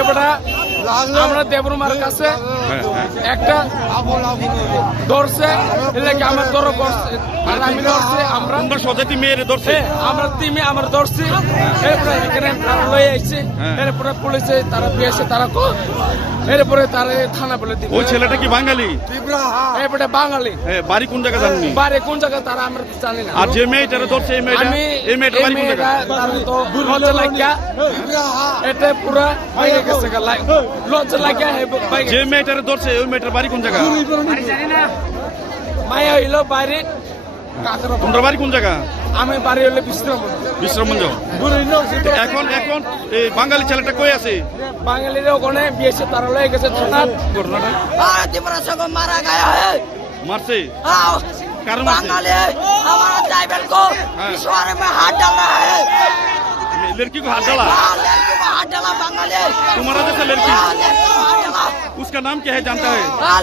এবারে আমরা দেবরুমার কাছে একটা ধরছে, এলাকা আমার ধরো করছে, আর আমি ধরছে আমরা সজাতি মেয়ের ধরছে, আমরা টিমে আমরা ধরছি। এরপরে এখানে লয়ে আইছে, এরপরে পুলিশে তারা পেয়েছে, তারা এরপরে তারা থানা বলে দিবে। ওই ছেলেটা কি বাঙালি? এরপরে বাঙালি। বাড়ি কোন জায়গা জানেন? বাড়ি কোন জায়গা তারা আমরা জানি না। আর যে মেয়েটারে ধরছে এই মেয়েটা বাড়ি কোন জায়গা? লজ্জা লাগিয়া এটা পুরা হয়ে গেছে, লজ্জা লাগিয়া। যে মেয়েটারে ধরছে ওই মেয়েটার বাড়ি কোন জায়গা? মায়া হইলো বাইরে। তোমরা বাড়ি কোন জায়গা? আমি বাড়ি হইলো বিশ্রামগঞ্জ। এখন এখন এই বাঙালি ছেলেটা কই আছে? বাঙালির ওখানে বিয়েছে, তারা লয়ে গেছে থানা। ঘটনাটা मारा गया है। মারছে? हाँ, কারণ মারছে? बंगाली हमारा ड्राइवर को ईश्वर में हाथ डाला है। लड़की को हाथ डाला? हाँ, लड़की को हाथ डाला बंगाली। तुम्हारा जैसा लड़की? हाँ, लड़की को हाथ डाला। उसका नाम क्या है जानता है? हाँ,